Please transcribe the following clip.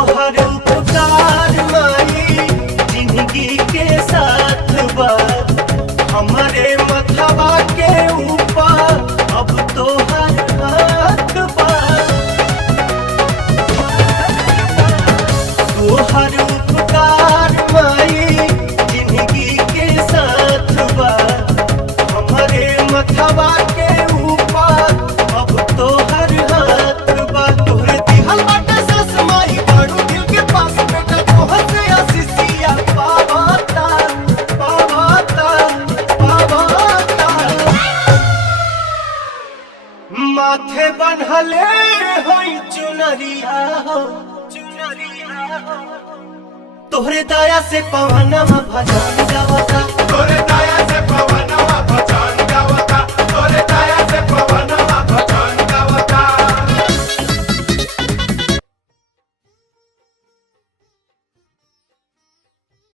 तोहर उपकार माई जिंदगी के साथ बा हमारे मथवा के ऊपर अब तोहर हाथ बा। तोहर उपकार माई जिंदगी के साथ बा हमारे मथवा के ऊपर अब तोहर हाथ बा। तोहरे दिहल बाटे सस माई बड़ू दिल के पास बेटा तोहर से आशीषिया पावता पावता पावता। माथे बन्हले होई चुनरिया हो चुनरिया हो तोहरे दया से पवनमा भजन गावता तोहरे